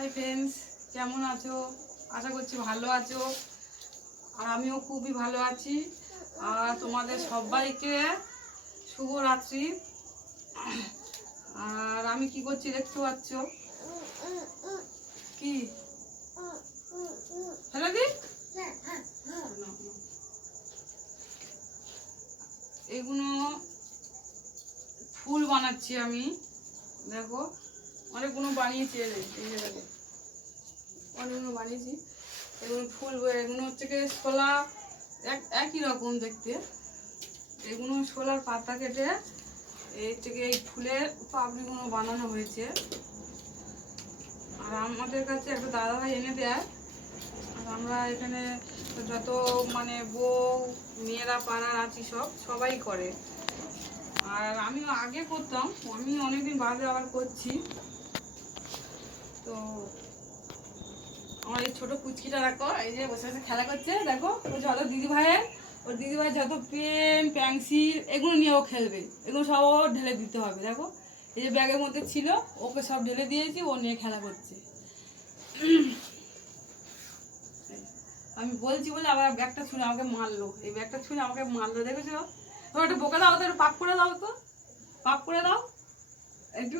Hi friends কেমন আছো? আশা করছি ভালো আছো। আর আমিও খুবই ভালো আছি। আর তোমাদের সবাইকে শুভরাত্রি। আর আমি কি করছি দেখতে পাচ্ছ? কি? হ্যালো দি? এগুলো ফুল বানাচ্ছি আমি। দেখো। অনেকগুলো বানিয়েছি, এই যে অনেকগুলো বানিয়েছি। এগুলো ফুল এগুলো হচ্ছে কি শোলা এক, একই রকম দেখতে। এগুলো শোলার পাতা কেটে এর থেকে এই ফুলের পাপড়িগুলো বানানো হয়েছে। আর আমাদের কাছে একটা দাদাভাই এনে দেয়। আর আমরা এখানে যত মানে বউ, মেয়েরা পাড়ার আছি সব, সবাই করে। আর আমি আগে করতাম, আমি অনেকদিন বাদে আবার করছি। তো আমার এই ছোট কুচকিটা দেখো, এই যে বসে বসে খেলা করছে, দেখো, ও যত দিদি ভাইয়ের ওর দিদি ভাই যত পেন, পেন্সিল, এগুলো নিয়ে ও খেলবে, এগুলো সব ঢেলে দিতে হবে, দেখো। এই যে ব্যাগের মধ্যে ছিল, ওকে সব ঢেলে দিয়েছি, ও নিয়ে খেলা করছে। আমি বলছি বলে আবার ব্যাগটা ছুঁড়ে আমাকে মারলো, এই ব্যাগটা ছুঁড়ে আমাকে মারলো, দেখেছ? একটু বোকা দাও তো পাপ করে দাও তো, পাপ করে দাও একটু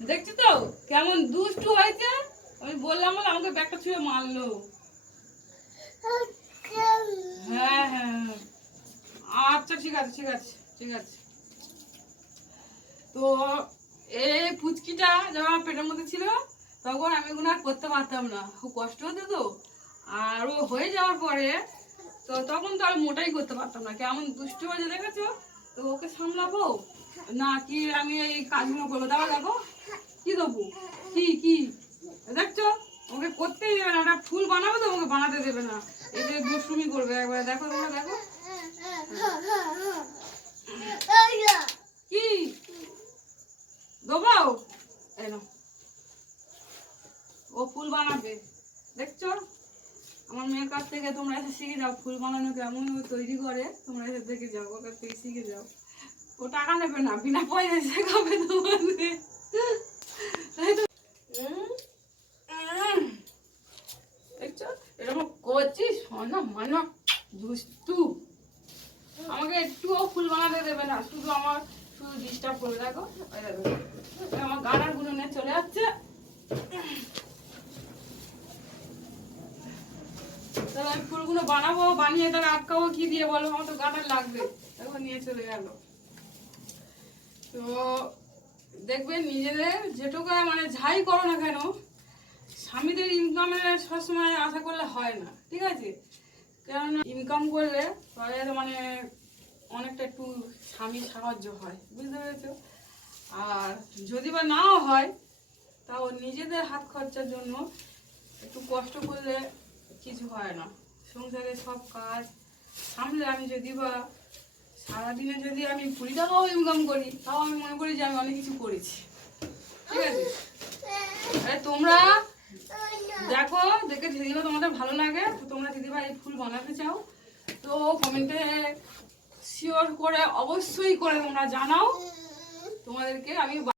দেখছ তো? কেমন দুষ্টু হয়েছে? আমি বললাম বলে আমাকে ব্যাগটা ছুঁয়ে মারলো। হ্যাঁ হ্যাঁ হ্যাঁ। আচ্ছা ঠিক আছে ঠিক আছে ঠিক আছে। তো এই পুচকিটা যখন আমার পেটের মধ্যে ছিল, তখন আমি এগুলো আর করতে পারতাম না। খুব কষ্ট হতো তো। আর ও হয়ে যাওয়ার পরে, তো তখন তো আর মোটাই করতে পারতাম না। কেমন দুষ্টু হয়েছে, দেখেছ? তো ওকে সামলাবো? না কি আমি এই কাজগুলো করব? দাও কি দেবো? কি কি? দেখছ? ওকে করতেই দেবে না। ওটা ফুল বানাবো তো ওকে বানাতে দেবে না। এই যে দুষ্টুমি করবে একবার। দেখো তোমরা, দেখো। কি? দেবো? এই নাও। ও ফুল বানাবে। দেখছ? আমার মেয়ের কাছ থেকে তোমরা এসে শিখে যাও ফুল বানানো কেমন তৈরি করে। তোমরা এসে দেখে যাও, ওর কাছ থেকে শিখে যাও। ও টাকা নেবে না, বিনা পয়সা শেখাবে তোমাদের। না মানা দুষ্টু। আমাকে একটুও ফুল বানাতে দেবে না, শুধু আমার, শুধু ডিস্টার্ব করে দেখো। আমার গানারগুলো নিয়ে চলে যাচ্ছে। তাহলে আমি ফুলগুলো বানাবো, বানিয়ে তাহলে আটকাবো, কি দিয়ে বলো? আমার তো গানার লাগবে। এখন নিয়ে চলে গেল। তো দেখবে নিজেদের যেটুকু মানে যাই করো না কেন, স্বামীদের ইনকামের সবসময় আশা করলে হয় না, ঠিক আছে? কেননা ইনকাম করলে তাহলে মানে অনেকটা একটু স্বামীর সাহায্য হয়, বুঝতে পেরেছ? আর যদি বা নাও হয়, তাও নিজেদের হাত খরচার জন্য একটু কষ্ট করলে কিছু হয় না। সংসারে সব কাজ সামলে আমি যদি বা সারাদিনে যদি আমি কুড়ি টাকাও ইনকাম করি, তাও আমি মনে করি যে আমি অনেক কিছু করেছি ঠিক আছে আরে তোমরা দেখো দিদিভাই তোমাদের ভালো লাগে, তো তোমরা দিদিভাই ভাই ফুল বানাতে চাও, তো কমেন্টে শিওর করে, অবশ্যই করে তোমরা জানাও। তোমাদেরকে আমি